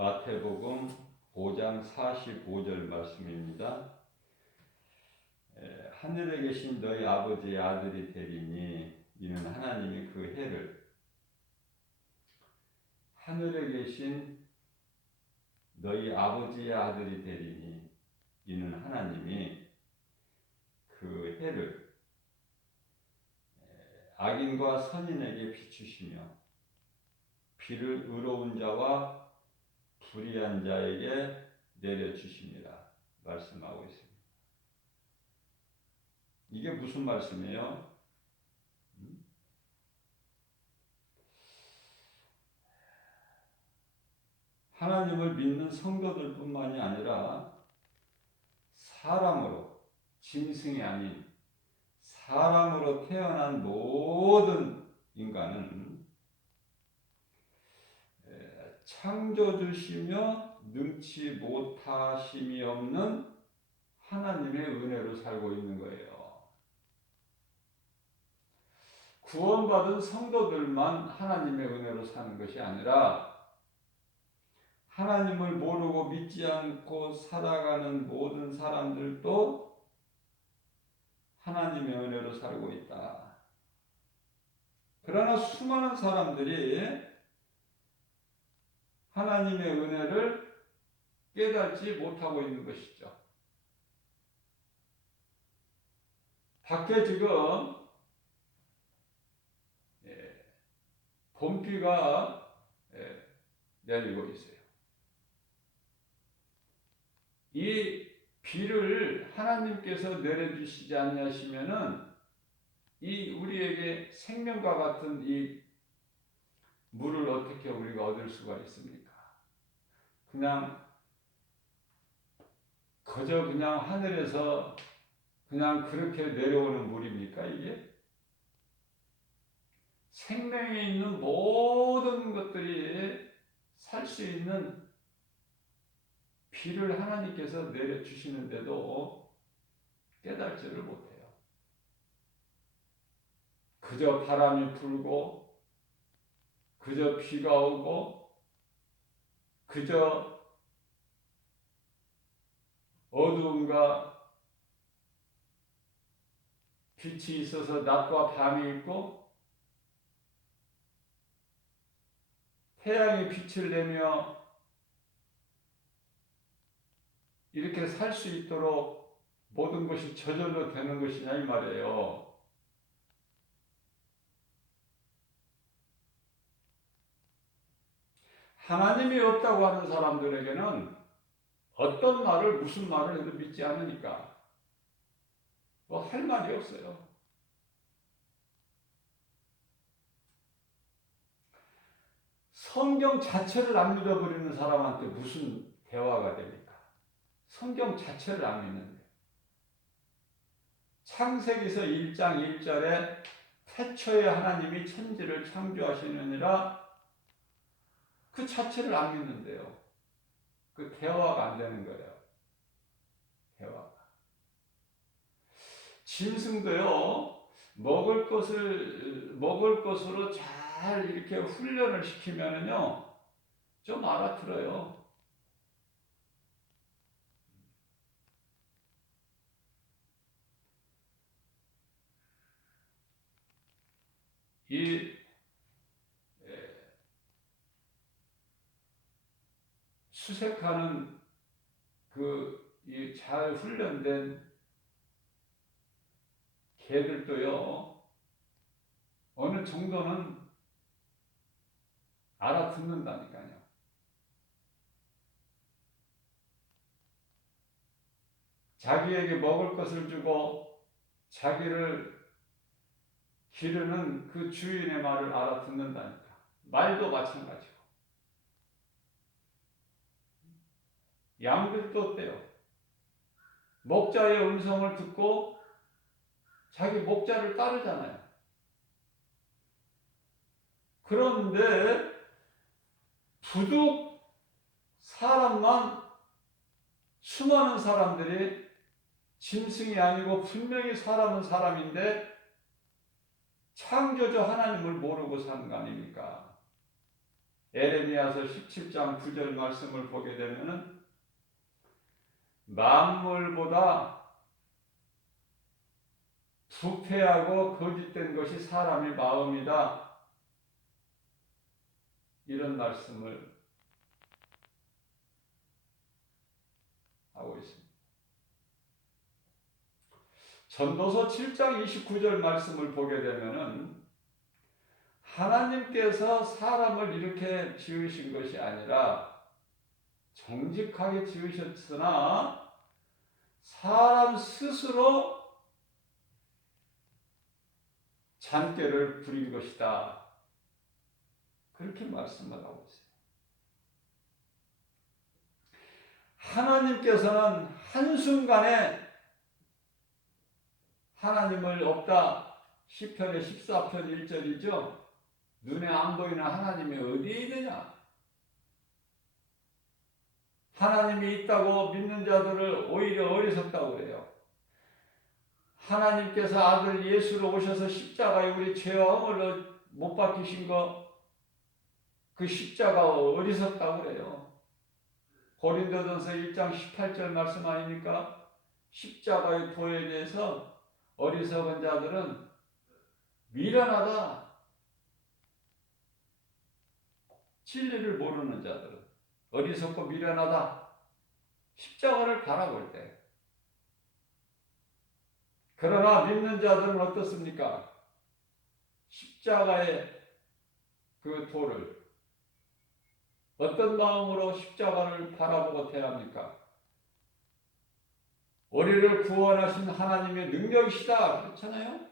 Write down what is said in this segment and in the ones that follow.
마태복음 5장 45절 말씀입니다. 하늘에 계신 너희 아버지의 아들이 되리니 이는 하나님이 그 해를, 하늘에 계신 너희 아버지의 아들이 되리니 이는 하나님이 그 해를 악인과 선인에게 비추시며 비를 의로운 자와 불의한 자에게 내려주십니다. 말씀하고 있습니다. 이게 무슨 말씀이에요? 하나님을 믿는 성도들 뿐만이 아니라 사람으로, 짐승이 아닌 사람으로 태어난 모든 인간은 창조주시며 능치 못하심이 없는 하나님의 은혜로 살고 있는 거예요. 구원받은 성도들만 하나님의 은혜로 사는 것이 아니라 하나님을 모르고 믿지 않고 살아가는 모든 사람들도 하나님의 은혜로 살고 있다. 그러나 수많은 사람들이 하나님의 은혜를 깨닫지 못하고 있는 것이죠. 밖에 지금 봄비가 내리고 있어요. 이 비를 하나님께서 내려주시지 않으시면은 이 우리에게 생명과 같은 이 물을 어떻게 우리가 얻을 수가 있습니까? 그저 그냥 하늘에서 그냥 그렇게 내려오는 물입니까, 이게? 생명이 있는 모든 것들이 살 수 있는 비를 하나님께서 내려주시는데도 깨닫지를 못해요. 그저 바람이 불고, 그저 비가 오고, 그저 어두움과 빛이 있어서 낮과 밤이 있고, 태양이 빛을 내며 이렇게 살 수 있도록 모든 것이 저절로 되는 것이냐 이 말이에요. 하나님이 없다고 하는 사람들에게는 어떤 말을 무슨 말을 해도 믿지 않으니까 뭐 할 말이 없어요. 성경 자체를 안 믿어버리는 사람한테 무슨 대화가 됩니까? 성경 자체를 안 믿는데. 창세기서 1장 1절에 태초에 하나님이 천지를 창조하시느니라 그 자체를 안 믿는데요. 그 대화가 안 되는 거예요. 대화가. 짐승도요, 먹을 것으로 잘 이렇게 훈련을 시키면은요, 좀 알아들어요. 이 수색하는 이 잘 훈련된 개들도요, 어느 정도는 알아듣는다니까요. 자기에게 먹을 것을 주고 자기를 기르는 그 주인의 말을 알아듣는다니까. 말도 마찬가지고. 양들도 어때요? 목자의 음성을 듣고 자기 목자를 따르잖아요. 그런데 부득 수많은 사람들이 짐승이 아니고 분명히 사람은 사람인데 창조주 하나님을 모르고 사는 거 아닙니까? 에레미야서 17장 9절 말씀을 보게 되면은 만물보다 부패하고 거짓된 것이 사람의 마음이다. 이런 말씀을 하고 있습니다. 전도서 7장 29절 말씀을 보게 되면은 하나님께서 사람을 이렇게 지으신 것이 아니라 정직하게 지으셨으나 사람 스스로 잔꾀를 부린 것이다. 그렇게 말씀을 하고 있어요. 하나님께서는 한순간에 하나님을 없다. 시편의 14편 1절이죠. 눈에 안 보이는 하나님이 어디에 있느냐? 하나님이 있다고 믿는 자들을 오히려 어리석다고 그래요. 하나님께서 아들 예수로 오셔서 십자가에 우리 죄와 허물을 못 박히신 그 십자가 어리석다고 그래요. 고린도전서 1장 18절 말씀 아닙니까? 십자가의 도에 대해서 어리석은 자들은 미련하다. 진리를 모르는 자들은 어리석고 미련하다. 십자가를 바라볼 때. 그러나 믿는 자들은 어떻습니까? 십자가의 그 도를 어떤 마음으로 십자가를 바라보고 대합니까? 우리를 구원하신 하나님의 능력이시다. 그렇잖아요?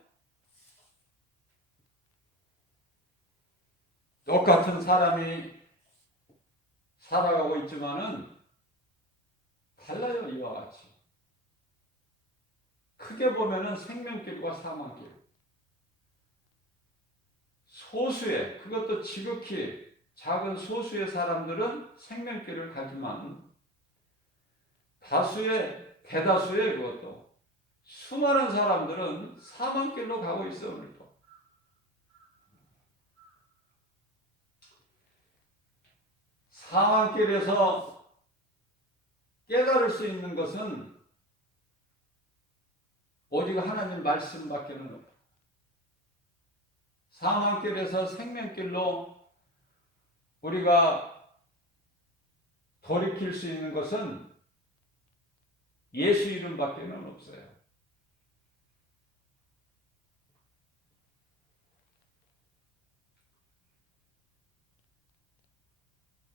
똑같은 사람이 살아가고 있지만은 달라요. 이와 같이. 크게 보면은 생명길과 사망길. 소수의, 그것도 지극히 작은 소수의 사람들은 생명길을 가지만 대다수의 그것도 수많은 사람들은 사망길로 가고 있어. 오늘도. 사망길에서 깨달을 수 있는 것은 오직 하나님 말씀밖에는 없다. 사망길에서 생명길로 우리가 돌이킬 수 있는 것은 예수 이름밖에는 없어요.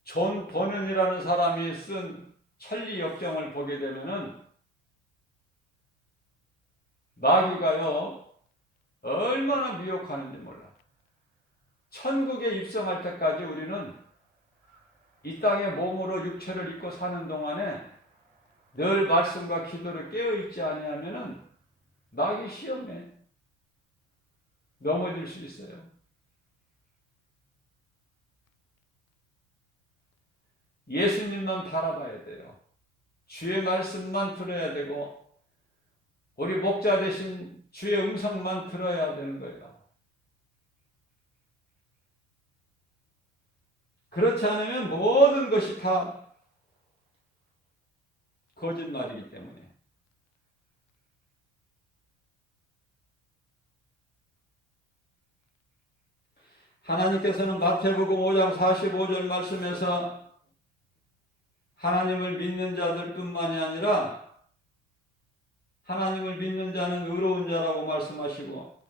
존 버넌이라는 사람이 쓴 천리 역정을 보게 되면은 마귀가요 얼마나 미혹하는지 몰라. 천국에 입성할 때까지 우리는 이 땅에 몸으로 육체를 입고 사는 동안에 늘 말씀과 기도를 깨어있지 아니하면은 마귀 시험에 넘어질 수 있어요. 예수님만 바라봐야 돼요. 주의 말씀만 들어야 되고 우리 목자 되신 주의 음성만 들어야 되는 거예요. 그렇지 않으면 모든 것이 다 거짓말이기 때문에. 하나님께서는 마태복음 5장 45절 말씀에서 하나님을 믿는 자들뿐만이 아니라 하나님을 믿는 자는 의로운 자라고 말씀하시고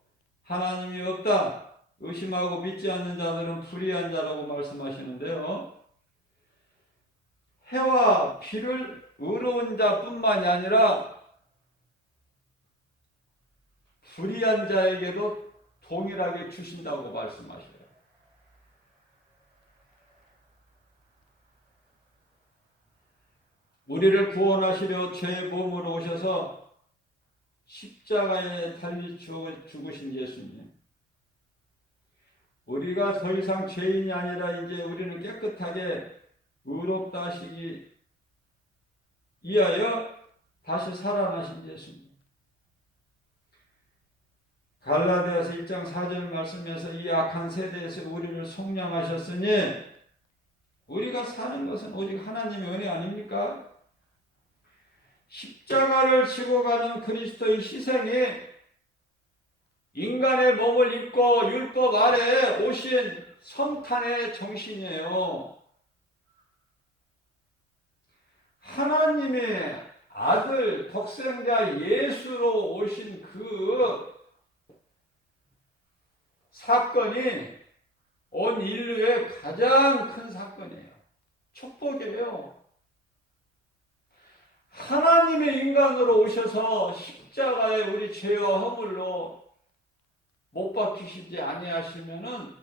하나님이 없다 의심하고 믿지 않는 자들은 불의한 자라고 말씀하시는데요. 해와 비를 의로운 자뿐만이 아니라 불의한 자에게도 동일하게 주신다고 말씀하셔요. 우리를 구원하시려 죄의 몸으로 오셔서 십자가에 달리 죽으신 예수님. 우리가 더 이상 죄인이 아니라 이제 우리는 깨끗하게 의롭다 하시기 위하여 다시 살아나신 예수님. 갈라디아서 1장 4절 말씀에서 이 악한 세대에서 우리를 속량하셨으니 우리가 사는 것은 오직 하나님의 은혜 아닙니까? 십자가를 지고 가는 그리스도의 희생이 인간의 몸을 입고 율법 아래 오신 성탄의 정신이에요. 하나님의 아들 독생자 예수로 오신 그 사건이 온 인류의 가장 큰 사건이에요. 축복이에요. 하나님의 인간으로 오셔서 십자가에 우리 죄와 허물로 못 박히시지 아니하시면은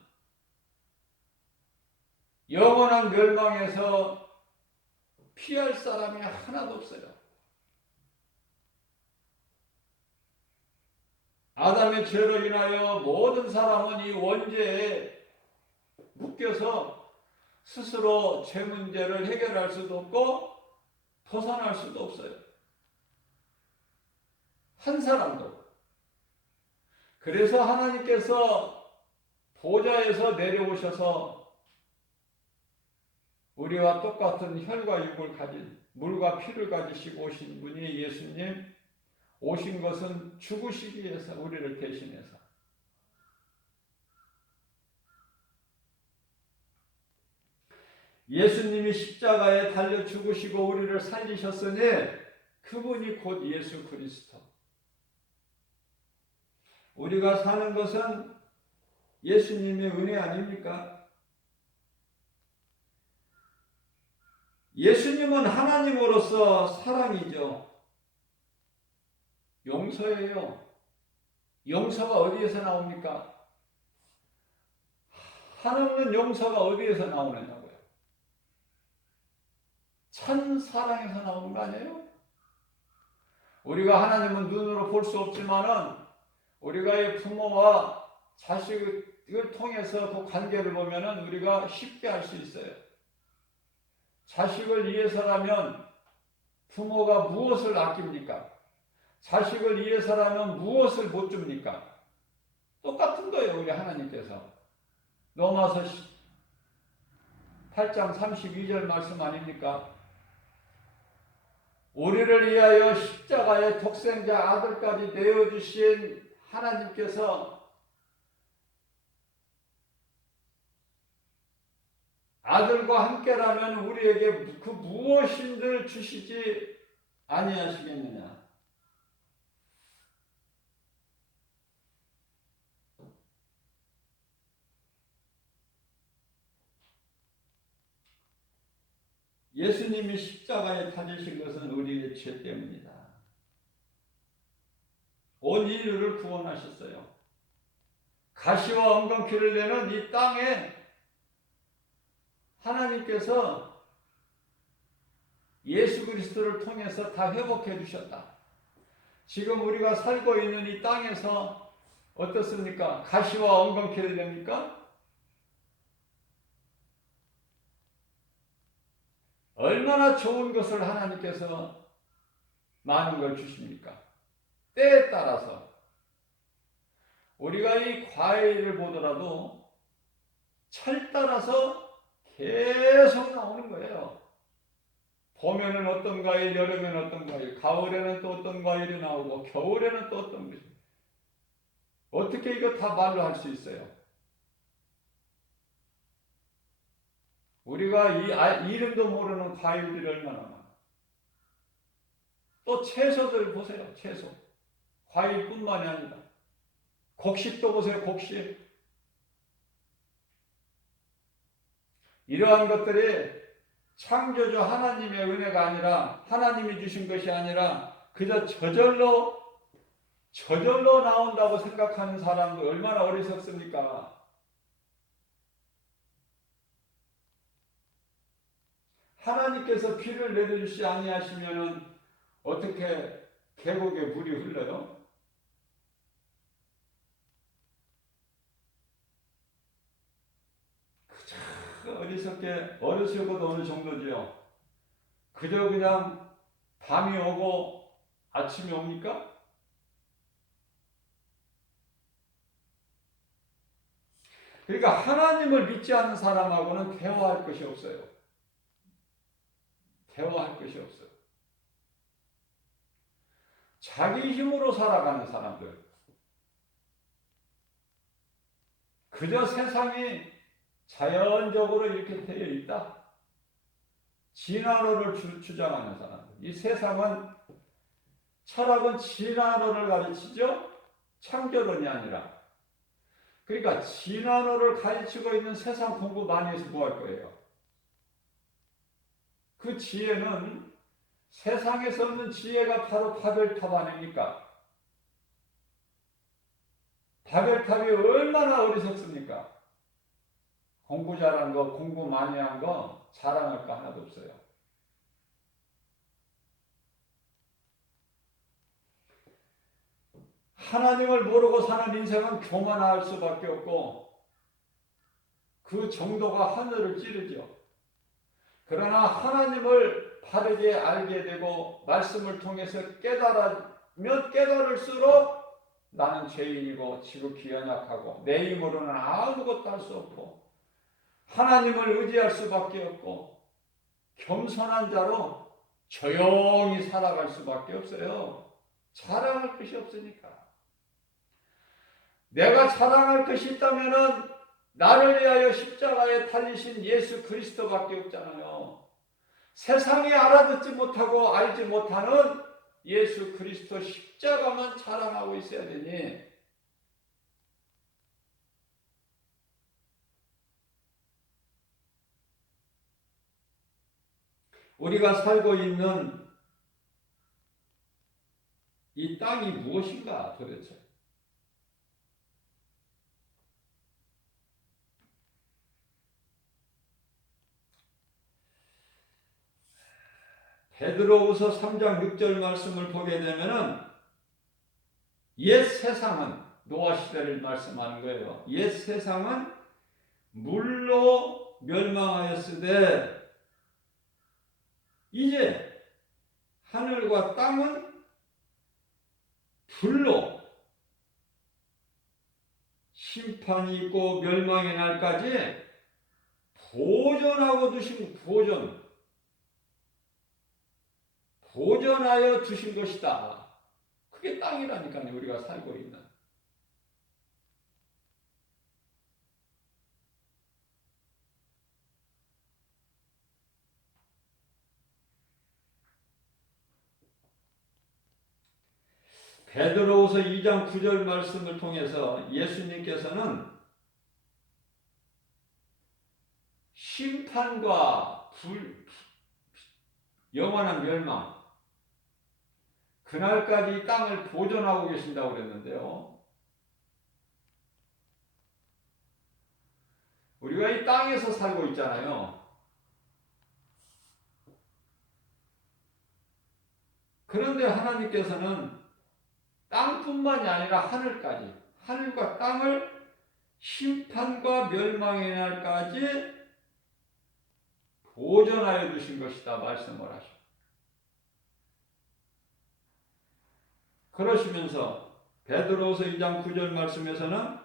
영원한 멸망에서 피할 사람이 하나도 없어요. 아담의 죄로 인하여 모든 사람은 이 원죄에 묶여서 스스로 죄 문제를 해결할 수도 없고 벗어날 수도 없어요. 한 사람도. 그래서 하나님께서 보좌에서 내려오셔서 우리와 똑같은 혈과 육을 가진 물과 피를 가지시고 오신 분이 예수님 오신 것은 죽으시기 위해서 우리를 대신해서 예수님이 십자가에 달려 죽으시고 우리를 살리셨으니 그분이 곧 예수 그리스도. 우리가 사는 것은 예수님의 은혜 아닙니까? 예수님은 하나님으로서 사랑이죠. 용서예요. 용서가 어디에서 나옵니까? 한없는 용서가 어디에서 나오느냐고요. 참 사랑에서 나오는 거 아니에요? 우리가 하나님은 눈으로 볼 수 없지만은 우리가 이 부모와 자식을 통해서 그 관계를 보면은 우리가 쉽게 알 수 있어요. 자식을 위해서라면 부모가 무엇을 아낍니까? 자식을 위해서라면 무엇을 못 줍니까? 똑같은 거예요. 우리 하나님께서. 로마서 8장 32절 말씀 아닙니까? 우리를 위하여 십자가의 독생자 아들까지 내어주신 하나님께서 아들과 함께라면 우리에게 그 무엇인들 주시지 아니하시겠느냐. 예수님이 십자가에 달리신 것은 우리의 죄 때문이다. 온 인류를 구원하셨어요. 가시와 엉겅퀴를 내는 이 땅에 하나님께서 예수 그리스도를 통해서 다 회복해 주셨다. 지금 우리가 살고 있는 이 땅에서 어떻습니까? 가시와 엉겅퀴를 냅니까? 얼마나 좋은 것을 하나님께서 많은 걸 주십니까? 때에 따라서 우리가 이 과일을 보더라도 철 따라서 계속 나오는 거예요. 봄에는 어떤 과일, 여름에는 어떤 과일, 가을에는 또 어떤 과일이 나오고 겨울에는 또 어떤 것이. 어떻게 이거 다 말로 할 수 있어요? 우리가 이름도 모르는 과일들이 얼마나 많아. 또 채소들 보세요. 채소. 과일뿐만이 아니라 곡식도 보세요. 곡식. 이러한 것들이 창조주 하나님의 은혜가 아니라 하나님이 주신 것이 아니라 그저 저절로 나온다고 생각하는 사람도 얼마나 어리석습니까? 하나님께서 비를 내려주시 아니하시면은 어떻게 계곡에 물이 흘러요? 그저 어리석게 어리석어도 어느 정도지요. 그저 그냥 밤이 오고 아침이 옵니까? 그러니까 하나님을 믿지 않는 사람하고는 대화할 것이 없어요. 대화할 것이 없어. 자기 힘으로 살아가는 사람들. 그저 세상이 자연적으로 이렇게 되어 있다. 진화론을 주장하는 사람들. 이 세상은, 철학은 진화론을 가르치죠. 창조론이 아니라. 그러니까 진화론을 가르치고 있는 세상 공부 많이 해서 뭐 할 거예요? 그 지혜는 세상에서 없는 지혜가 바로 바벨탑 아닙니까? 바벨탑이 얼마나 어리석습니까? 공부 잘한 거, 공부 많이 한 거 자랑할 거 하나도 없어요. 하나님을 모르고 사는 인생은 교만할 수밖에 없고 그 정도가 하늘을 찌르죠. 그러나 하나님을 바르게 알게 되고 말씀을 통해서 깨달으면 깨달을수록 나는 죄인이고 지극히 연약하고 내 힘으로는 아무것도 할 수 없고 하나님을 의지할 수밖에 없고 겸손한 자로 조용히 살아갈 수밖에 없어요. 자랑할 것이 없으니까. 내가 자랑할 것이 있다면은 나를 위하여 십자가에 달리신 예수 그리스도밖에 없잖아요. 세상이 알아듣지 못하고 알지 못하는 예수 그리스도 십자가만 자랑하고 있어야 되니 우리가 살고 있는 이 땅이 무엇인가 도대체? 베드로후서 3장 6절 말씀을 보게 되면은 옛 세상은 노아 시대를 말씀하는 거예요. 옛 세상은 물로 멸망하였으되 이제 하늘과 땅은 불로 심판이 있고 멸망의 날까지 보존하고 두신 보존하여 두신 것이다. 그게 땅이라니까요. 우리가 살고 있는. 베드로후서 2장 9절 말씀을 통해서 예수님께서는 심판과 영원한 멸망 그날까지 이 땅을 보존하고 계신다고 그랬는데요. 우리가 이 땅에서 살고 있잖아요. 그런데 하나님께서는 땅뿐만이 아니라 하늘까지, 하늘과 땅을 심판과 멸망의 날까지 보존하여 두신 것이다 말씀을 하시고 그러시면서 베드로후서 2장 9절 말씀에서는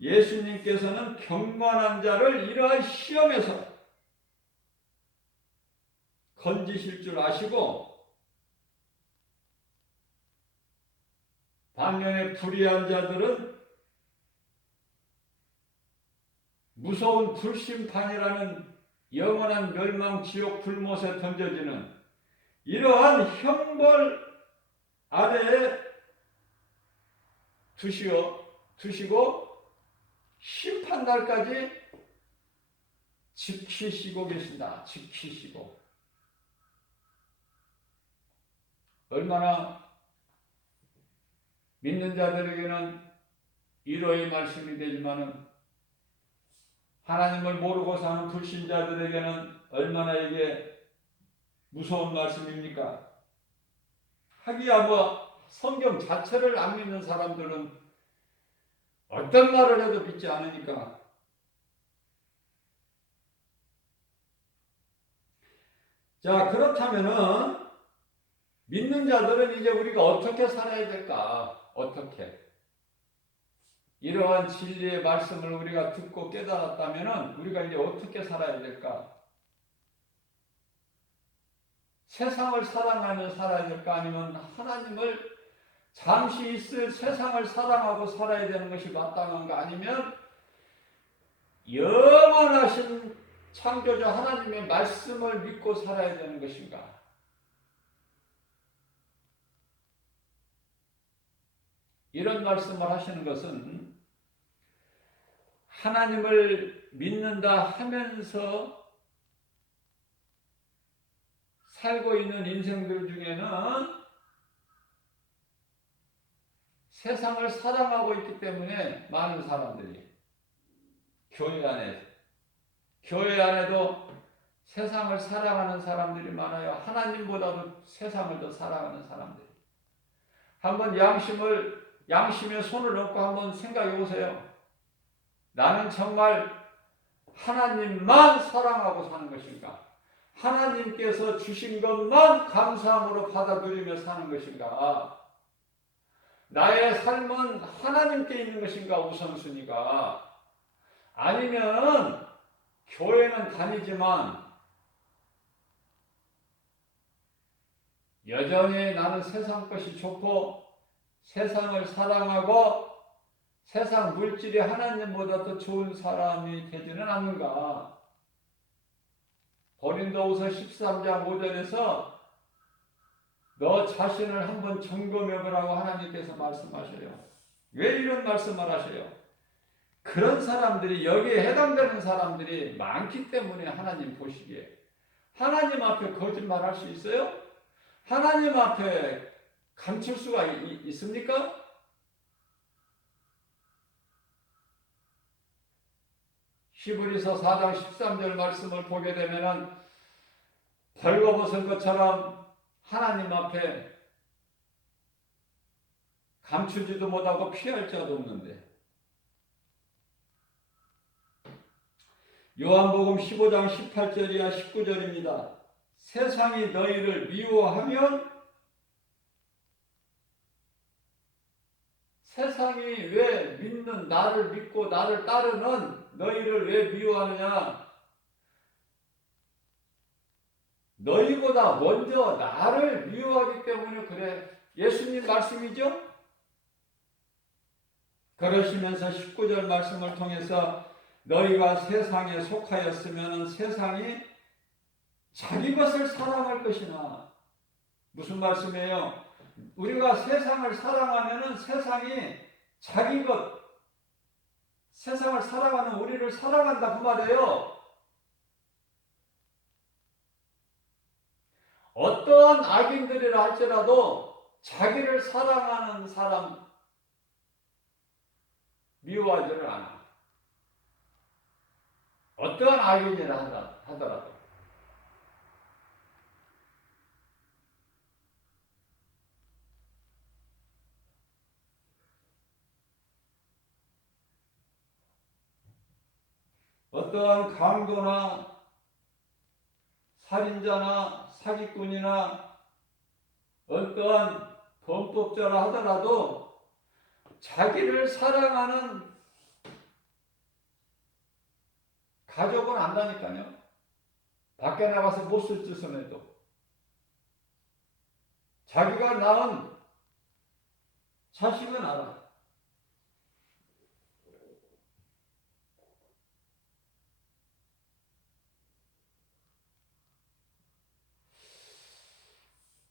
예수님께서는 경건한 자를 이러한 시험에서 건지실 줄 아시고 반면에 불의한 자들은 무서운 불심판이라는 영원한 멸망 지옥 불못에 던져지는 이러한 형벌 아래에 두시고 심판날까지 지키시고 계신다. 지키시고 얼마나 믿는 자들에게는 위로의 말씀이 되지만은 하나님을 모르고 사는 불신자들에게는 얼마나 이게 무서운 말씀입니까? 하기야 뭐 성경 자체를 안 믿는 사람들은 어떤 말을 해도 믿지 않으니까. 자, 그렇다면은 믿는 자들은 이제 우리가 어떻게 살아야 될까? 어떻게? 이러한 진리의 말씀을 우리가 듣고 깨달았다면은 우리가 이제 어떻게 살아야 될까? 세상을 사랑하며 살아야 될까? 아니면 하나님을 잠시 있을 세상을 사랑하고 살아야 되는 것이 마땅한가? 아니면 영원하신 창조자 하나님의 말씀을 믿고 살아야 되는 것인가? 이런 말씀을 하시는 것은 하나님을 믿는다 하면서 살고 있는 인생들 중에는 세상을 사랑하고 있기 때문에 많은 사람들이 교회 안에도 세상을 사랑하는 사람들이 많아요. 하나님보다도 세상을 더 사랑하는 사람들이. 한번 양심에 손을 얹고 한번 생각해 보세요. 나는 정말 하나님만 사랑하고 사는 것인가? 하나님께서 주신 것만 감사함으로 받아들이며 사는 것인가? 나의 삶은 하나님께 있는 것인가 우선순위가? 아니면 교회는 다니지만 여전히 나는 세상 것이 좋고 세상을 사랑하고 세상 물질이 하나님보다 더 좋은 사람이 되지는 않는가? 고린도후서 13장 5절에서 너 자신을 한번 점검해 보라고 하나님께서 말씀하셔요. 왜 이런 말씀을 하셔요? 그런 사람들이, 여기에 해당되는 사람들이 많기 때문에 하나님 보시기에. 하나님 앞에 거짓말할 수 있어요? 하나님 앞에 감출 수가 있습니까? 히브리서 4장 13절 말씀을 보게 되면은 벌거벗은 것처럼 하나님 앞에 감추지도 못하고 피할 자도 없는데, 요한복음 15장 18절이야 19절입니다. 세상이 너희를 미워하면, 세상이 왜 나를 믿고 나를 따르는 너희를 왜 미워하느냐? 너희보다 먼저 나를 미워하기 때문에 그래. 예수님 말씀이죠? 그러시면서 19절 말씀을 통해서 너희가 세상에 속하였으면 세상이 자기 것을 사랑할 것이나, 무슨 말씀이에요? 우리가 세상을 사랑하면 세상이 자기 것, 세상을 사랑하는 우리를 사랑한다 그 말이에요. 어떠한 악인들이라 할지라도 자기를 사랑하는 사람 미워하지를 않아. 어떠한 악인이라 하더라도. 어떠한 강도나 살인자나 사기꾼이나 어떠한 범법자라 하더라도 자기를 사랑하는 가족은 안다니까요. 밖에 나가서 못 쓸 짓은 해도 자기가 낳은 자식은 알아.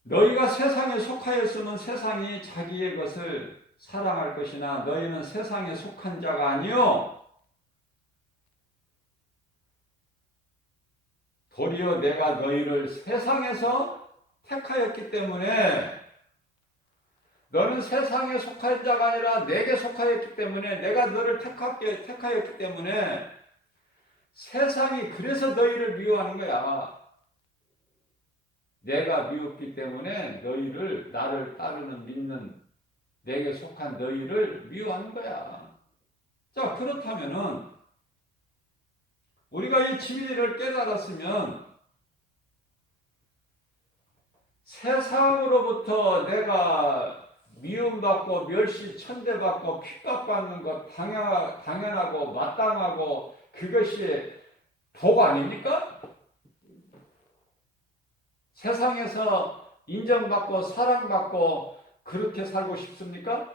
너희가 세상에 속하였으면 세상이 자기의 것을 사랑할 것이나 너희는 세상에 속한 자가 아니요 도리어 내가 너희를 세상에서 택하였기 때문에, 너는 세상에 속한 자가 아니라 내게 속하였기 때문에, 내가 너를 택하였기 때문에 세상이 그래서 너희를 미워하는 거야. 내가 미웠기 때문에 너희를, 나를 따르는 믿는 내게 속한 너희를 미워하는 거야. 자, 그렇다면은 우리가 이 진리를 깨달았으면 세상으로부터 내가 미움받고 멸시 천대받고 핍박받는 것 당연하고 마땅하고 그것이 복 아닙니까? 세상에서 인정받고 사랑받고 그렇게 살고 싶습니까?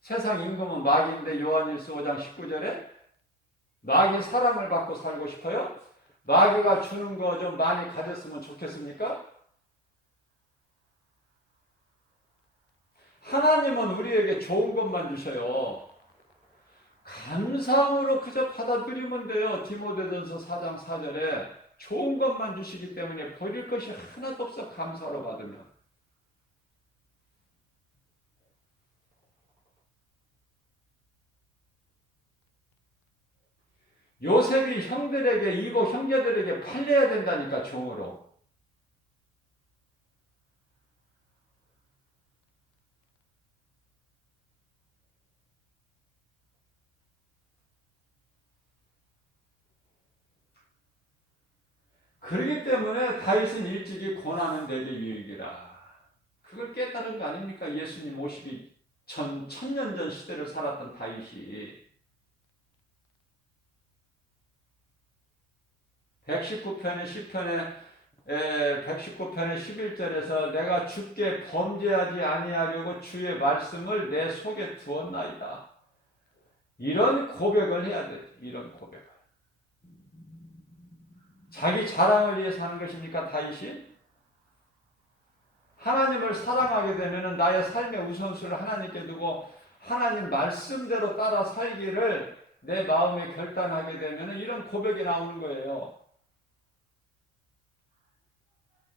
세상 임금은 마귀인데 요한일서 5장 19절에 마귀 사랑을 받고 살고 싶어요? 마귀가 주는 거 좀 많이 가졌으면 좋겠습니까? 하나님은 우리에게 좋은 것만 주셔요. 감사함으로 그저 받아들이면 돼요. 디모데전서 4장 4절에 좋은 것만 주시기 때문에 버릴 것이 하나도 없어. 감사로 받으면. 요셉이 형들에게, 이복 형제들에게 팔려야 된다니까, 종으로. 그렇기 때문에 다윗은 일찍이 고난은 내게 유익이라. 그걸 깨달은 거 아닙니까? 예수님 오시기 전, 천년 전 시대를 살았던 다윗이. 119편의 시편에 119편의 11절에서 내가 주께 범죄하지 아니하려고 주의 말씀을 내 속에 두었나이다. 이런 고백을 해야 돼. 이런 고백을. 자기 자랑을 위해서 하는 것입니까? 다윗이? 하나님을 사랑하게 되면 나의 삶의 우선순위를 하나님께 두고 하나님 말씀대로 따라 살기를 내 마음에 결단하게 되면 이런 고백이 나오는 거예요.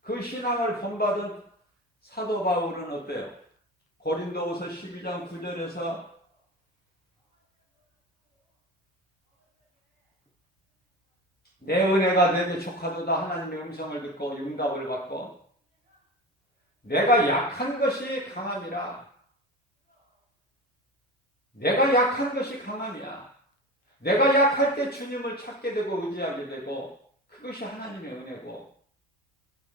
그 신앙을 본받은 사도 바울은 어때요? 고린도후서 12장 9절에서 내 은혜가 내게 족하도다 하나님의 음성을 듣고 응답을 받고 내가 약한 것이 강함이라. 내가 약한 것이 강함이야. 내가 약할 때 주님을 찾게 되고 의지하게 되고 그것이 하나님의 은혜고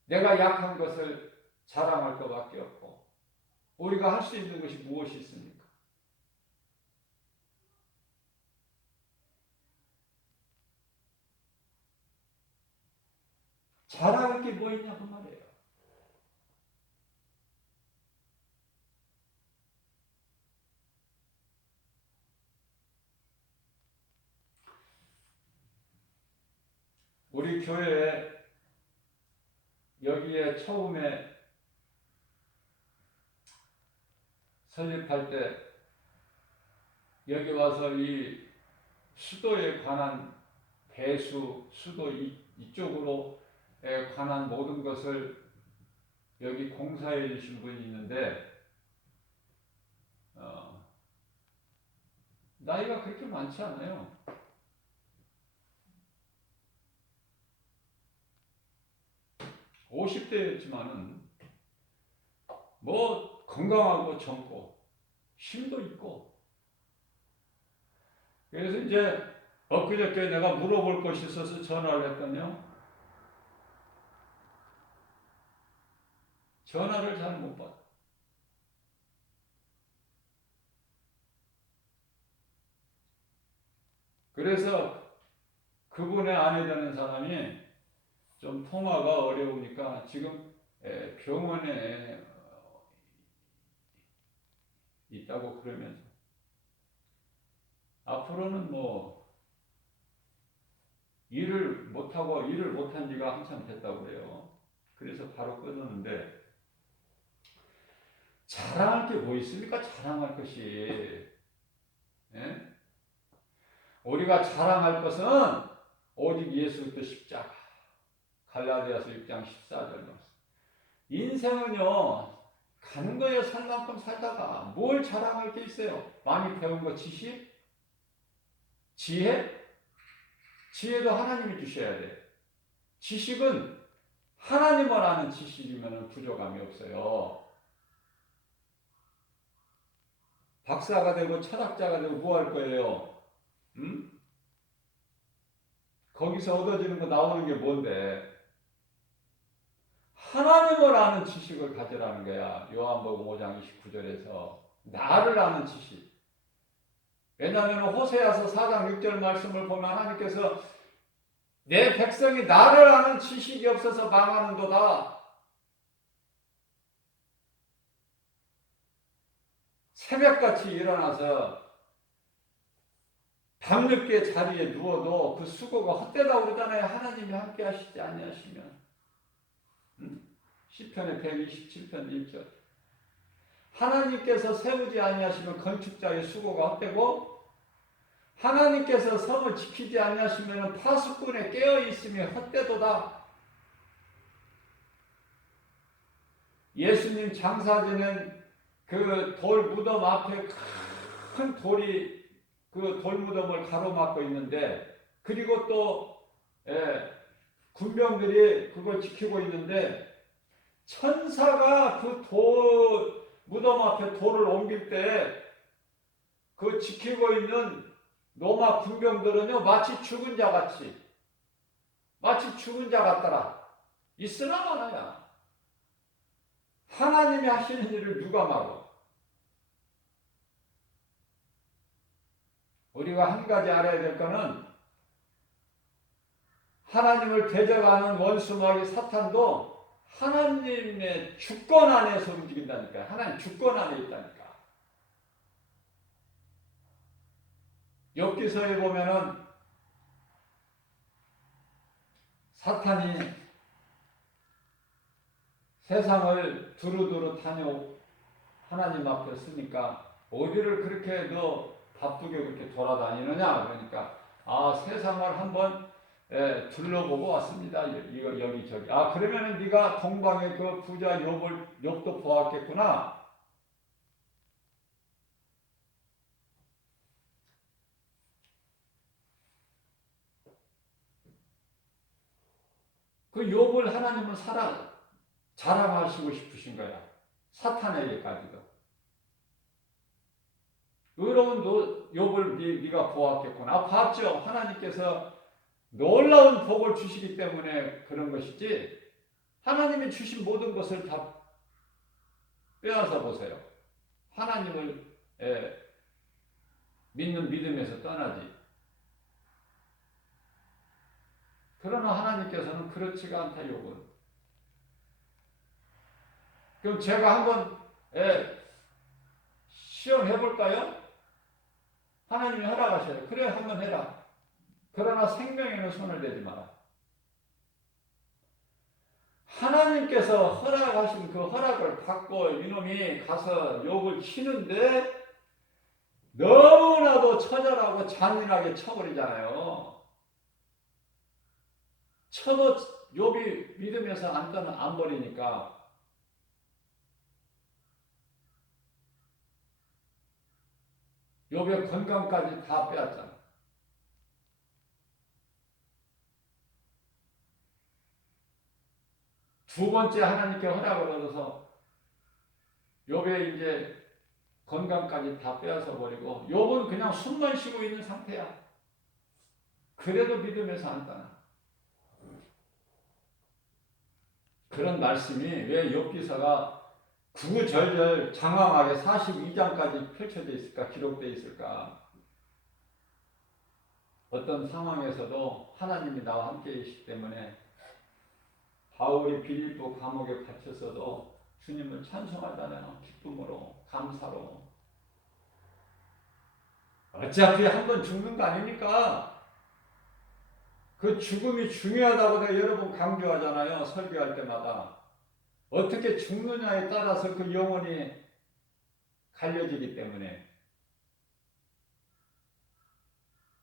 내가 약한 것을 자랑할 것밖에 없고 우리가 할 수 있는 것이 무엇이 있습니까? 자랑할 게 뭐 있냐고 말이에요. 우리 교회에 여기에 처음에 설립할 때 여기 와서 이 수도에 관한 배수, 수도 이쪽으로 관한 모든 것을 여기 공사해 주신 분이 있는데 나이가 그렇게 많지 않아요. (50대였지만은) 뭐 건강하고 젊고 힘도 있고 그래서 이제 엊그저께 내가 물어볼 것이 있어서 전화를 했더니요. 전화를 잘 못 받아. 그래서 그분의 아내 되는 사람이 좀 통화가 어려우니까 지금 병원에 있다고 그러면서 앞으로는 뭐 일을 못한 지가 한참 됐다고 그래요. 그래서 바로 끊었는데 자랑할 게 뭐 있습니까? 자랑할 것이. 예? 우리가 자랑할 것은 오직 예수 그리스도 십자가. 갈라디아서 6장 14절. 인생은요 가는 거에 살 만큼 살다가 뭘 자랑할 게 있어요? 많이 배운 거 지식? 지혜? 지혜도 하나님이 주셔야 돼. 지식은 하나님을 아는 지식이면 부족함이 없어요. 박사가 되고 철학자가 되고 뭐 할 거예요? 응? 거기서 얻어지는 거 나오는 게 뭔데? 하나님을 아는 지식을 가지라는 거야. 요한복음 5장 29절에서 나를 아는 지식. 왜냐하면 호세아서 4장 6절 말씀을 보면 하나님께서 내 백성이 나를 아는 지식이 없어서 망하는도다. 새벽같이 일어나서 밤늦게 자리에 누워도 그 수고가 헛되다 그러잖아요. 하나님이 함께 하시지 아니하시면. 시편의 127편 1절. 하나님께서 세우지 아니하시면 건축자의 수고가 헛되고 하나님께서 성을 지키지 아니하시면 파수꾼에 깨어 있음이 헛되도다. 예수님 장사지는 그 돌 무덤 앞에 큰 돌이 그 돌 무덤을 가로막고 있는데, 그리고 또 군병들이 그걸 지키고 있는데, 천사가 그 돌 무덤 앞에 돌을 옮길 때 그 지키고 있는 로마 군병들은요 마치 죽은 자 같이, 마치 죽은 자 같더라. 있으나 마나야. 하나님이 하시는 일을 누가 막어? 우리가 한 가지 알아야 될 거는, 하나님을 대적하는 원수마귀 사탄도 하나님의 주권 안에서 움직인다니까요. 하나님 주권 안에 있다니까. 욥기서에 보면은 사탄이 세상을 두루두루 다녀 하나님 앞에 쓰니까 어디를 그렇게 너 바쁘게 그렇게 돌아다니느냐? 그러니까 세상을 한번 둘러보고 왔습니다. 이거 여기저기. 그러면은 네가 동방의 그 부자 욥도 보았겠구나. 그 욥을 하나님은 자랑하시고 싶으신 거야. 사탄에게까지도. 의로운 욥을 네가 보았겠구나. 봤죠. 하나님께서 놀라운 복을 주시기 때문에 그런 것이지, 하나님이 주신 모든 것을 다 빼앗아 보세요. 하나님을 믿는 믿음에서 떠나지. 그러나 하나님께서는 그렇지가 않다. 욥은. 그럼 제가 한번 시험해 볼까요? 하나님이 허락하셔요. 그래, 한번 해라. 그러나 생명에는 손을 대지 마라. 하나님께서 허락하신 그 허락을 받고 이놈이 가서 욥을 치는데 너무나도 처절하고 잔인하게 쳐버리잖아요. 쳐도 욥이 믿음에서 안 버리니까 욥의 건강까지 다 빼앗잖아. 두 번째 하나님께 허락을 얻어서 욥의 이제 건강까지 다 빼앗아 버리고 욥은 그냥 숨만 쉬고 있는 상태야. 그래도 믿음에서 안 떠나. 그런 말씀이 왜 욥기서가 구구절절 장황하게 42장까지 펼쳐져 있을까, 기록되어 있을까? 어떤 상황에서도 하나님이 나와 함께 계시기 때문에 바울이 빌립보 감옥에 갇혔어도 주님을 찬송하잖아요. 기쁨으로, 감사로. 어차피 한 번 죽는 거 아닙니까? 그 죽음이 중요하다고 내가 여러 번 강조하잖아요. 설교할 때마다. 어떻게 죽느냐에 따라서 그 영혼이 갈려지기 때문에.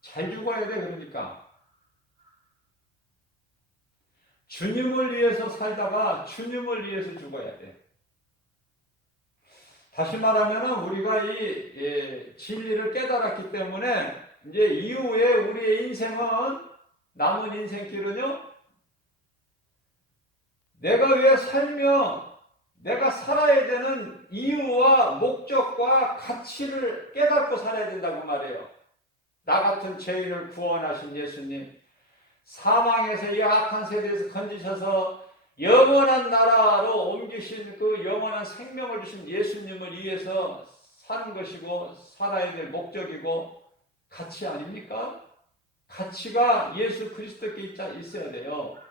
잘 죽어야 돼. 그러니까 주님을 위해서 살다가 주님을 위해서 죽어야 돼. 다시 말하면 우리가 이 진리를 깨달았기 때문에 이제 이후에 우리의 인생은, 남은 인생길은요, 내가 왜 살며 내가 살아야 되는 이유와 목적과 가치를 깨닫고 살아야 된다고 말해요. 나 같은 죄인을 구원하신 예수님, 사망에서 이 악한 세대에서 건지셔서 영원한 나라로 옮기신 그 영원한 생명을 주신 예수님을 위해서 사는 것이고 살아야 될 목적이고 가치 아닙니까? 가치가 예수 그리스도께 있어야 돼요.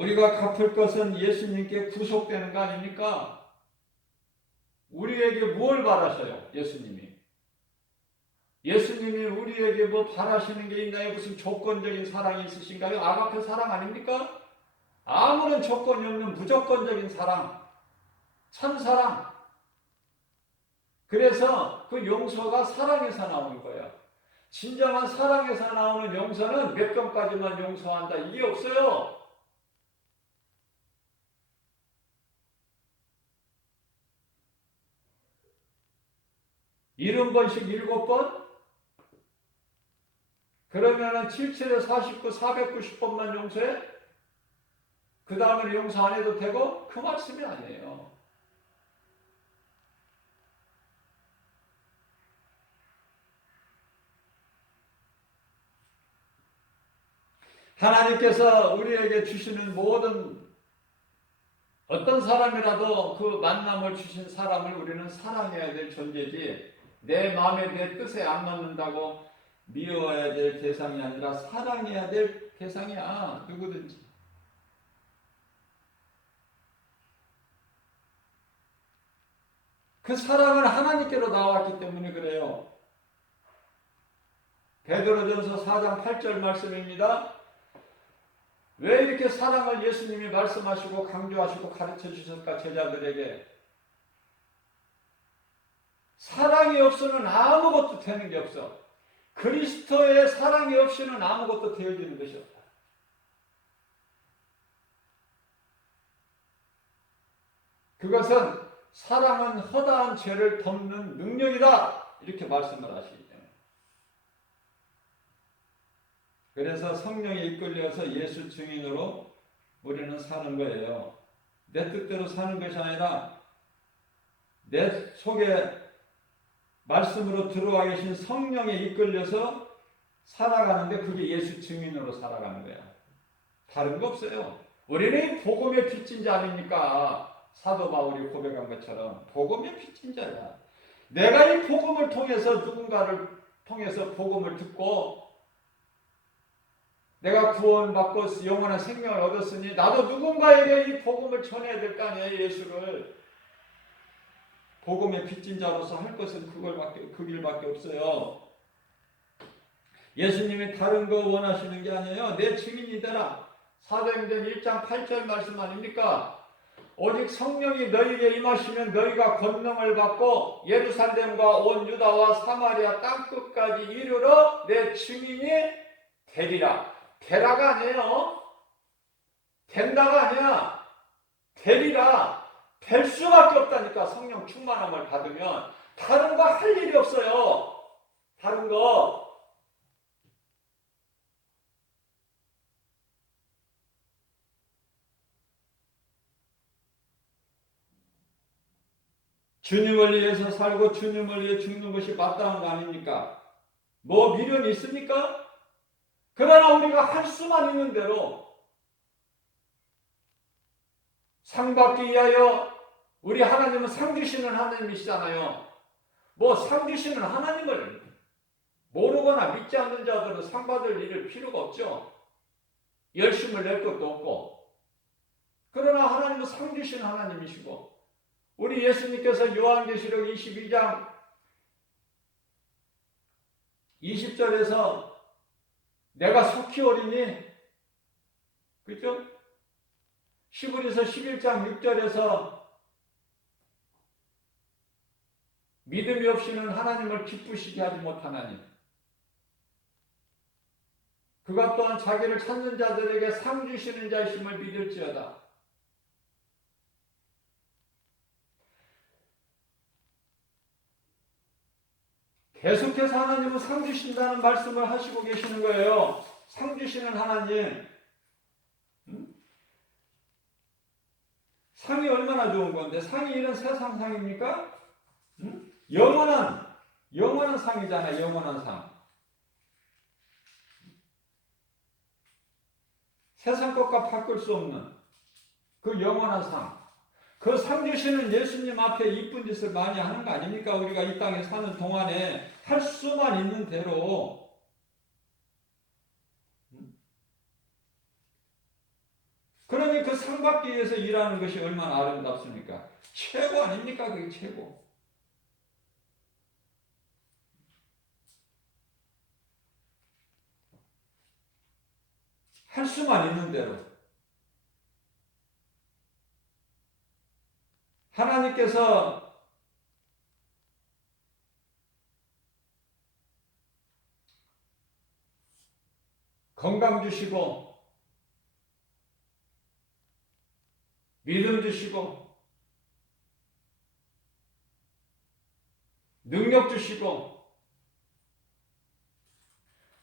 우리가 갚을 것은 예수님께 구속되는 거 아닙니까? 우리에게 뭘 바라셔요? 예수님이. 예수님이 우리에게 뭐 바라시는 게 있나요? 무슨 조건적인 사랑이 있으신가요? 아가페 사랑 아닙니까? 아무런 조건이 없는 무조건적인 사랑, 참사랑. 그래서 그 용서가 사랑에서 나오는 거예요. 진정한 사랑에서 나오는 용서는 몇 번까지만 용서한다. 이게 없어요. 70번씩 7번? 그러면은 77에 49, 490번만 용서해? 그 다음에 용서 안 해도 되고? 그 말씀이 아니에요. 하나님께서 우리에게 주시는 모든 어떤 사람이라도 그 만남을 주신 사람을 우리는 사랑해야 될 존재지, 내 마음에 내 뜻에 안 맞는다고 미워해야 될 대상이 아니라 사랑해야 될 대상이야. 누구든지. 그 사랑은 하나님께로 나왔기 때문에 그래요. 베드로전서 4장 8절 말씀입니다. 왜 이렇게 사랑을 예수님이 말씀하시고 강조하시고 가르쳐 주셨을까? 제자들에게. 사랑이 없으면 아무것도 되는 게 없어. 그리스도의 사랑이 없이는 아무것도 되어지는 것이 없다. 그것은 사랑은 허다한 죄를 덮는 능력이다. 이렇게 말씀을 하시기 때문에. 그래서 성령에 이끌려서 예수 증인으로 우리는 사는 거예요. 내 뜻대로 사는 것이 아니라 내 속에 말씀으로 들어와 계신 성령에 이끌려서 살아가는데 그게 예수 증인으로 살아가는 거야. 다른 거 없어요. 우리는 복음의 빚진 자 아닙니까? 사도 바울이 고백한 것처럼 복음의 빚진 자야. 내가 이 복음을 통해서 누군가를 통해서 복음을 듣고 내가 구원받고 영원한 생명을 얻었으니 나도 누군가에게 이 복음을 전해야 될 거 아니에요. 예수를. 복음의 빚진 자로서 할 것은 그 길밖에 없어요. 예수님이 다른 거 원하시는 게 아니에요. 내 증인이 되라. 사도행전 1장 8절 말씀 아닙니까? 오직 성령이 너희에게 임하시면 너희가 권능을 받고 예루살렘과 온 유다와 사마리아 땅끝까지 이르러 내 증인이 되리라. 되라가 아니에요. 된다가 아니야. 되리라. 될 수밖에 없다니까. 성령 충만함을 받으면 다른 거 할 일이 없어요. 다른 거. 주님을 위해서 살고 주님을 위해 죽는 것이 마땅한 거 아닙니까? 뭐 미련이 있습니까? 그러나 우리가 할 수만 있는 대로 상 받기 위하여 우리 하나님은 상 주시는 하나님이시잖아요. 뭐 상 주시는 하나님을 모르거나 믿지 않는 자들은 상 받을 일을 필요가 없죠. 열심을 낼 것도 없고. 그러나 하나님은 상 주시는 하나님이시고 우리 예수님께서 요한계시록 22장 20절에서 내가 속히 오리니, 그죠? 히브리서 11장 6절에서 믿음이 없이는 하나님을 기쁘시게 하지 못하나니 그가 또한 자기를 찾는 자들에게 상 주시는 자이심을 믿을지어다. 계속해서 하나님은 상 주신다는 말씀을 하시고 계시는 거예요. 상 주시는 하나님. 상이 얼마나 좋은 건데, 상이 이런 세상 상입니까? 영원한 상이잖아요. 영원한 상. 세상 것과 바꿀 수 없는 그 영원한 상. 그 상 주시는 예수님 앞에 이쁜 짓을 많이 하는 거 아닙니까? 우리가 이 땅에 사는 동안에 할 수만 있는 대로. 그러니 그 상 받기 위해서 일하는 것이 얼마나 아름답습니까? 최고 아닙니까? 그게 최고. 할 수만 있는 대로. 하나님께서 건강 주시고 믿음 주시고 능력 주시고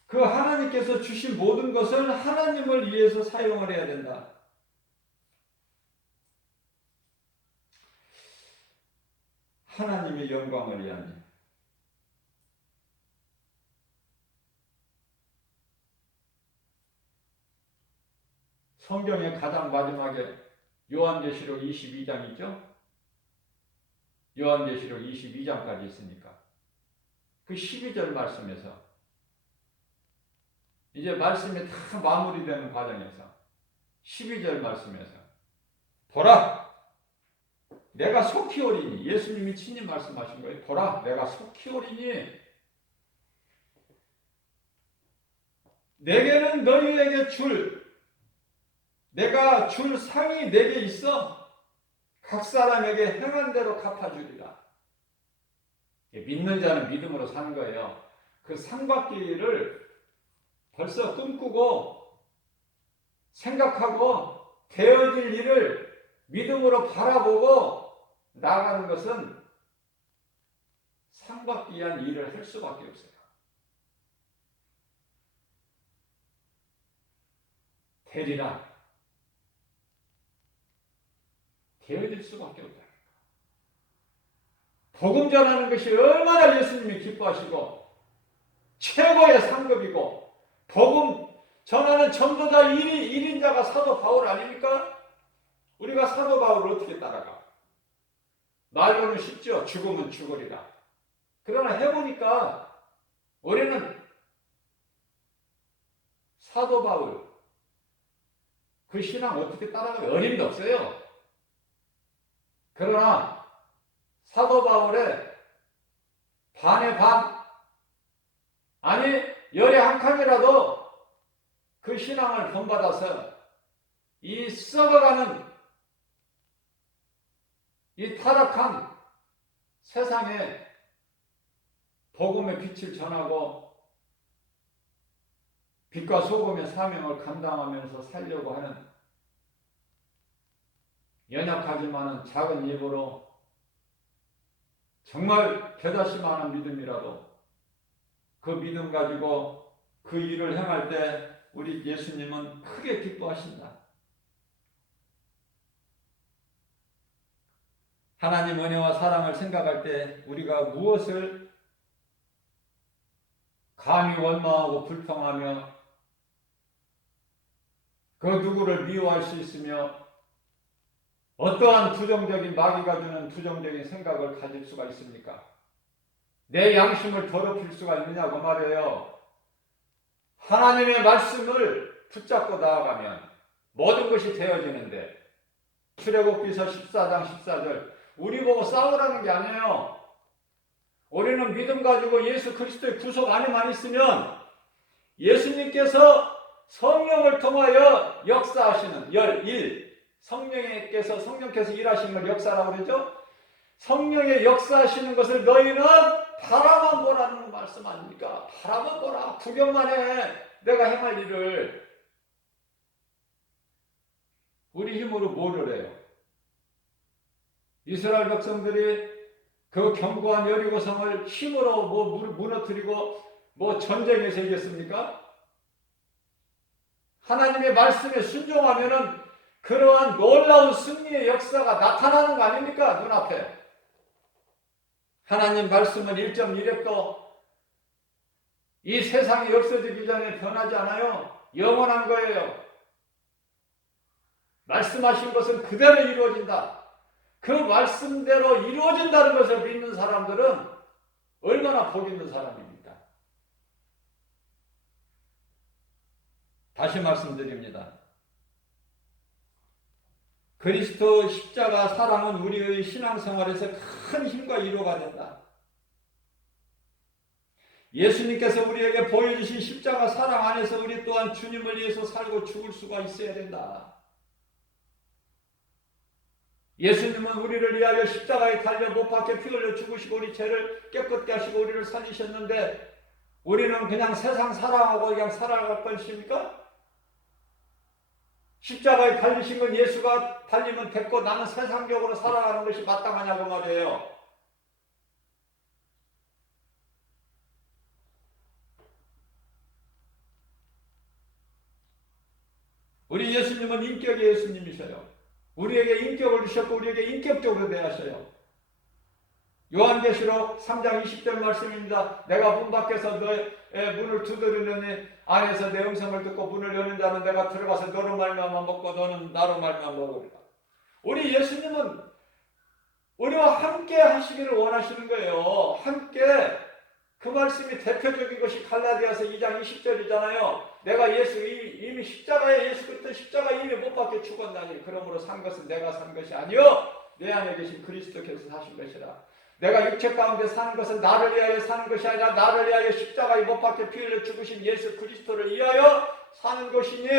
그 하나님께서 주신 모든 것을 하나님을 위해서 사용을 해야 된다. 하나님의 영광을 위한 일. 성경의 가장 마지막에 요한계시록 22장 있죠? 요한계시록 22장까지 있으니까 그 12절 말씀에서 이제 말씀이 다 마무리되는 과정에서 12절 말씀에서 보라 내가 속히 오리니 예수님이 친히 말씀하신 거예요. 보라 내가 속히 오리니 내게는 너희에게 내가 줄 상이 내게 있어 각 사람에게 행한 대로 갚아주리라. 믿는 자는 믿음으로 사는 거예요. 그 상 받기를 벌써 꿈꾸고 생각하고 되어질 일을 믿음으로 바라보고 나가는 것은 상 받기 위한 일을 할 수밖에 없어요. 되리라. 되어질 수밖에 없다. 복음 전하는 것이 얼마나 예수님이 기뻐하시고 최고의 상급이고 복음 전하는 전도자 1인자가 사도 바울 아닙니까? 우리가 사도 바울을 어떻게 따라가? 말로는 쉽죠. 죽으면 죽으리라. 그러나 해보니까 우리는 사도 바울 그 신앙 어떻게 따라가요? 어림도 없어요. 그러나 사도 바울의 반의 반 아니 열의 한 칸이라도 그 신앙을 본받아서 이 썩어가는 이 타락한 세상에 복음의 빛을 전하고 빛과 소금의 사명을 감당하면서 살려고 하는 연약하지만은 작은 입으로 정말 배다시만한 믿음이라도 그 믿음 가지고 그 일을 행할 때 우리 예수님은 크게 기뻐하신다. 하나님 은혜와 사랑을 생각할 때 우리가 무엇을 감히 원망하고 불평하며 그 누구를 미워할 수 있으며 어떠한 부정적인 마귀가 주는 부정적인 생각을 가질 수가 있습니까? 내 양심을 더럽힐 수가 있느냐고 말이에요. 하나님의 말씀을 붙잡고 나아가면 모든 것이 되어지는데 출애굽기서 14장 14절 우리 보고 싸우라는 게 아니에요. 우리는 믿음 가지고 예수 그리스도의 구속 안에만 있으면 예수님께서 성령을 통하여 역사하시는 성령께서 일하시는 걸 역사라고 그러죠. 성령의 역사하시는 것을 너희는 바라만 보라는 말씀 아닙니까? 바라만 보라. 구경만 해. 내가 행할 일을. 우리 힘으로 뭐를 해요? 이스라엘 백성들이 그 견고한 여리고성을 힘으로 무너뜨리고 전쟁에서 이겼습니까? 하나님의 말씀에 순종하면은 그러한 놀라운 승리의 역사가 나타나는 거 아닙니까? 눈앞에. 하나님 말씀은 1.1획도 이 세상이 없어지기 전에 변하지 않아요. 영원한 거예요. 말씀하신 것은 그대로 이루어진다. 그 말씀대로 이루어진다는 것을 믿는 사람들은 얼마나 복 있는 사람입니까? 다시 말씀드립니다. 그리스도 십자가 사랑은 우리의 신앙생활에서 큰 힘과 위로가 된다. 예수님께서 우리에게 보여주신 십자가 사랑 안에서 우리 또한 주님을 위해서 살고 죽을 수가 있어야 된다. 예수님은 우리를 위하여 십자가에 달려 못 박혀 피 흘려 죽으시고 우리 죄를 깨끗게 하시고 우리를 살리셨는데 우리는 그냥 세상 사랑하고 그냥 살아갈 것입니까? 십자가에 달리신 건 예수가 달리면 됐고 나는 세상적으로 살아가는 것이 마땅하냐고 말이에요. 우리 예수님은 인격의 예수님이셔요. 우리에게 인격을 주셨고 우리에게 인격적으로 대하셔요. 요한계시록 3장 20절 말씀입니다. 내가 문 밖에서 너의 문을 두드리느니 안에서 내 음성을 듣고 문을 여는 자는 내가 들어가서 너로 말미암아 먹고 너는 나로 말미암아 먹으리라. 우리 예수님은 우리와 함께 하시기를 원하시는 거예요. 함께. 그 말씀이 대표적인 것이 갈라디아서 2장 20절이잖아요. 내가 이미 십자가에 예수 그리스도 십자가 이미 못 박혀 죽었나니 그러므로 산 것은 내가 산 것이 아니요 내 안에 계신 그리스도께서 사신 것이라. 내가 육체 가운데 사는 것은 나를 위하여 사는 것이 아니라 나를 위하여 십자가에 못 박혀 피 흘려 죽으신 예수 그리스도를 위하여 사는 것이니.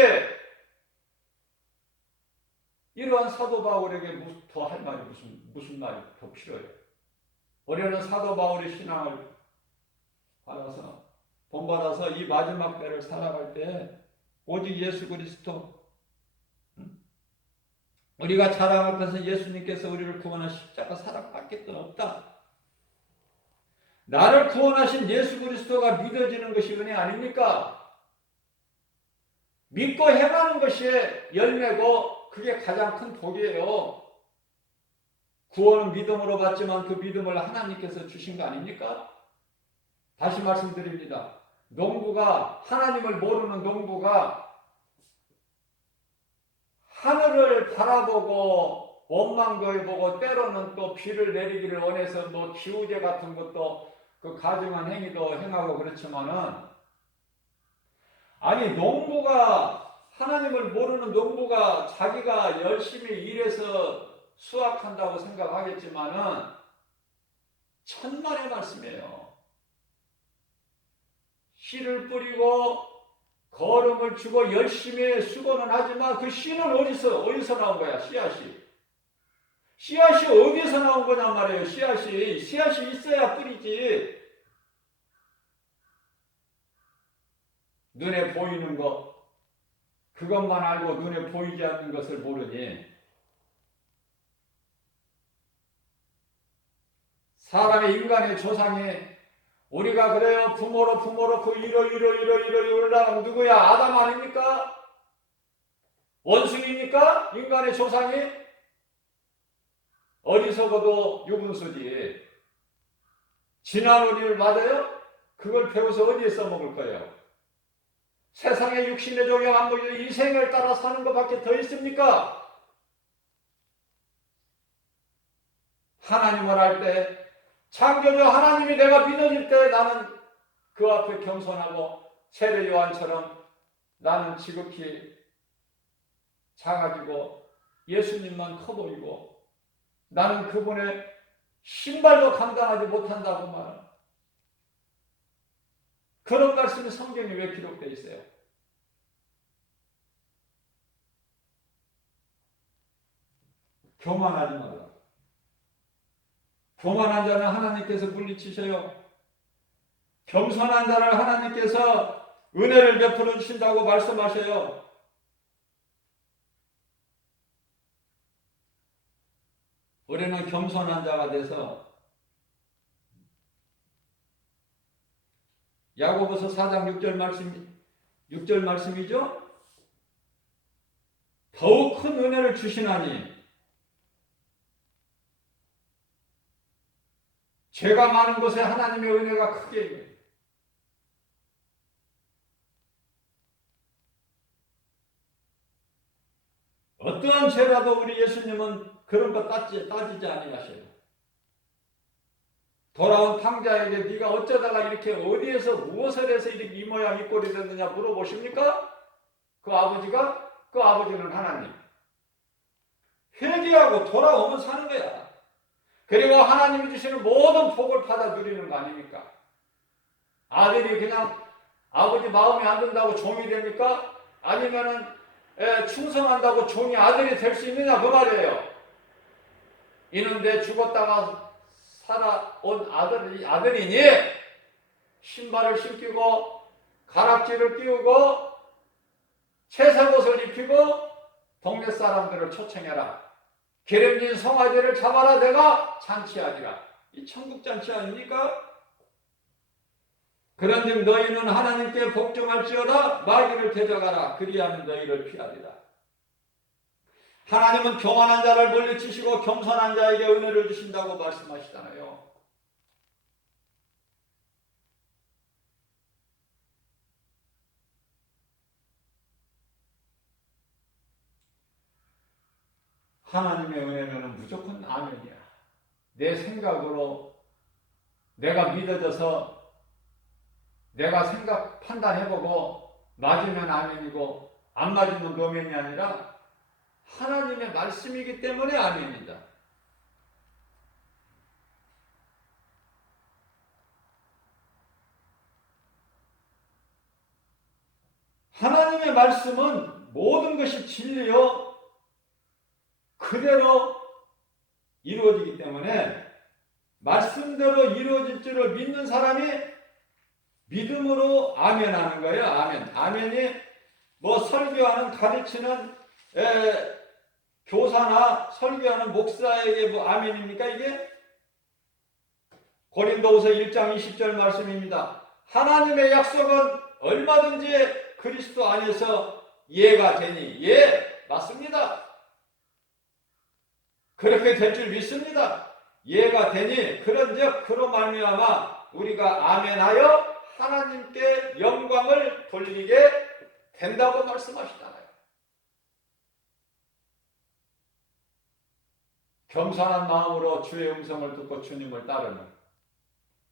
이러한 사도 바울에게 더 할 말이 무슨 말이 더 필요해요. 우리는 사도 바울의 신앙을 본받아서 이 마지막 때를 살아갈 때 오직 예수 그리스도, 우리가 자랑할 것은 예수님께서 우리를 구원한 십자가 사랑밖에 없다. 나를 구원하신 예수 그리스도가 믿어지는 것이 은혜 아닙니까? 믿고 행하는 것이 열매고 그게 가장 큰 복이에요. 구원은 믿음으로 받지만 그 믿음을 하나님께서 주신 거 아닙니까? 다시 말씀드립니다. 하나님을 모르는 농부가 하늘을 바라보고 원망거리 보고 때로는 또 비를 내리기를 원해서 뭐 기우제 같은 것도 그 가증한 행위도 행하고 그렇지만은 아니 하나님을 모르는 농부가 자기가 열심히 일해서 수확한다고 생각하겠지만은 천만의 말씀이에요. 씨를 뿌리고 거름을 주고 열심히 수고는 하지만 그 씨는 어디서 나온 거야? 씨앗이 어디서 나온 거냐 말이에요. 씨앗이 있어야 뿌리지. 눈에 보이는 것 그것만 알고 눈에 보이지 않는 것을 모르니 사람의 인간의 조상이 우리가 그래요. 부모로 그 이러 올라가면 누구야? 아담 아닙니까? 원숭이입니까? 인간의 조상이? 어리석어도 유분수지. 지난 우리를 맞아요? 그걸 배워서 어디에 써먹을 거예요? 세상의 육신의 종양 안 보이고 이 생을 따라 사는 것밖에 더 있습니까? 하나님을 할 때 창조주 하나님이 내가 믿어질 때 나는 그 앞에 겸손하고 세례 요한처럼 나는 지극히 작아지고 예수님만 커 보이고 나는 그분의 신발도 감당하지 못한다고 말합니다. 그런 말씀이 성경에 왜 기록되어 있어요? 교만하지 말라. 교만한 자는 하나님께서 물리치셔요. 겸손한 자를 하나님께서 은혜를 베풀어 주신다고 말씀하셔요. 우리는 겸손한 자가 돼서 야고보서 4장 6절 말씀이죠. 더욱 큰 은혜를 주시나니 죄가 많은 곳에 하나님의 은혜가 크게 있네. 어떠한 죄라도 우리 예수님은 그런 거 따지지 아니하셔요. 돌아온 탕자에게 네가 어쩌다가 이렇게 어디에서 무엇을 해서 이렇게 이 모양 이 꼴이 됐느냐 물어보십니까? 그 아버지는 하나님. 회개하고 돌아오면 사는 거야. 그리고 하나님이 주시는 모든 복을 받아 누리는 거 아닙니까? 아들이 그냥 아버지 마음에 안 든다고 종이 됩니까? 아니면은 충성한다고 종이 아들이 될 수 있느냐 그 말이에요. 이는 내 죽었다가 살아온 아들이니 신발을 신기고 가락지를 끼우고 채색 옷을 입히고 동네 사람들을 초청해라. 기름진 송아지를 잡아라 내가 잔치하리라. 이 천국 잔치 아닙니까? 그런즉 너희는 하나님께 복종할지어다 마귀를 대적하라. 그리하면 너희를 피하리라. 하나님은 교만한 자를 물리치시고 겸손한 자에게 은혜를 주신다고 말씀하시잖아요. 하나님의 은혜는 무조건 아멘이야. 내 생각으로 내가 믿어져서 내가 생각 판단해보고 맞으면 아멘이고 안 맞으면 노멘이 아니라 하나님의 말씀이기 때문에 아멘이다. 하나님의 말씀은 모든 것이 진리요 그대로 이루어지기 때문에 말씀대로 이루어질 줄을 믿는 사람이 믿음으로 아멘하는 거예요. 아멘. 아멘이 뭐 설교하는 가르치는 교사나 설교하는 목사에게 뭐 아멘입니까 이게? 고린도후서 1장 20절 말씀입니다. 하나님의 약속은 얼마든지 그리스도 안에서 예가 되니 예 맞습니다. 그렇게 될 줄 믿습니다. 예가 되니 그런즉 그로 말미암아 우리가 아멘하여 하나님께 영광을 돌리게 된다고 말씀하시잖아요. 겸손한 마음으로 주의 음성을 듣고 주님을 따르는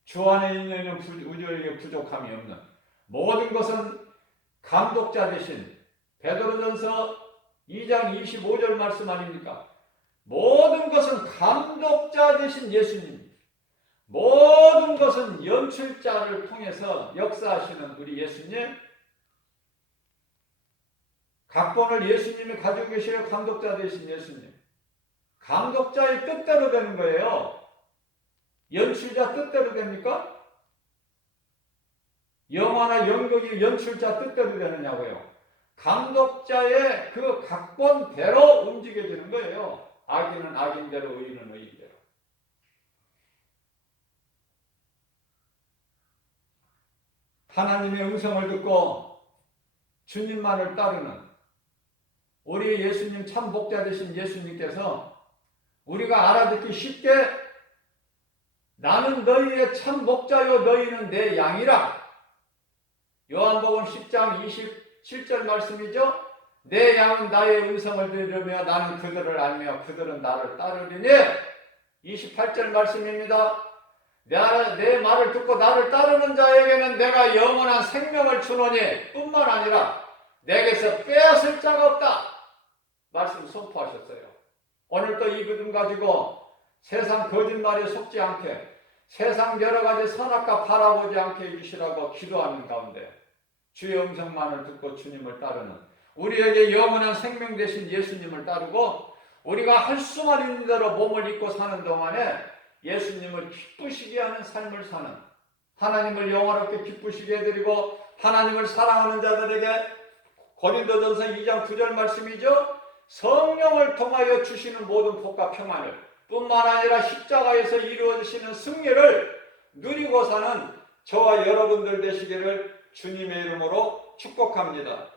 주 안에 있는 우리에게 부족함이 없는 모든 것은 감독자 되신 베드로전서 2장 25절 말씀 아닙니까? 모든 것은 감독자 되신 예수님, 모든 것은 연출자를 통해서 역사하시는 우리 예수님, 각본을 예수님이 가지고 계시는 감독자 되신 예수님, 감독자의 뜻대로 되는 거예요. 연출자 뜻대로 됩니까? 영화나 연극이 연출자 뜻대로 되느냐고요. 감독자의 그 각본대로 움직여지는 거예요. 악인은 악인대로 의인은 의인대로. 하나님의 음성을 듣고 주님만을 따르는 우리 예수님 참 복자 되신 예수님께서 우리가 알아듣기 쉽게 나는 너희의 참 목자요 너희는 내 양이라. 요한복음 10장 27절 말씀이죠. 내 양은 나의 음성을 들으며 나는 그들을 알며 그들은 나를 따르리니 28절 말씀입니다. 내 말을 듣고 나를 따르는 자에게는 내가 영원한 생명을 주노니 뿐만 아니라 내게서 빼앗을 자가 없다. 말씀 선포하셨어요. 오늘도 이 믿음 가지고 세상 거짓말에 속지 않게 세상 여러 가지 선악과 바라보지 않게 해주시라고 기도하는 가운데 주의 음성만을 듣고 주님을 따르는 우리에게 영원한 생명 되신 예수님을 따르고 우리가 할 수만 있는 대로 몸을 입고 사는 동안에 예수님을 기쁘시게 하는 삶을 사는 하나님을 영화롭게 기쁘시게 해드리고 하나님을 사랑하는 자들에게 고린도전서 2장 9절 말씀이죠. 성령을 통하여 주시는 모든 복과 평안을 뿐만 아니라 십자가에서 이루어지시는 승리를 누리고 사는 저와 여러분들 되시기를 주님의 이름으로 축복합니다.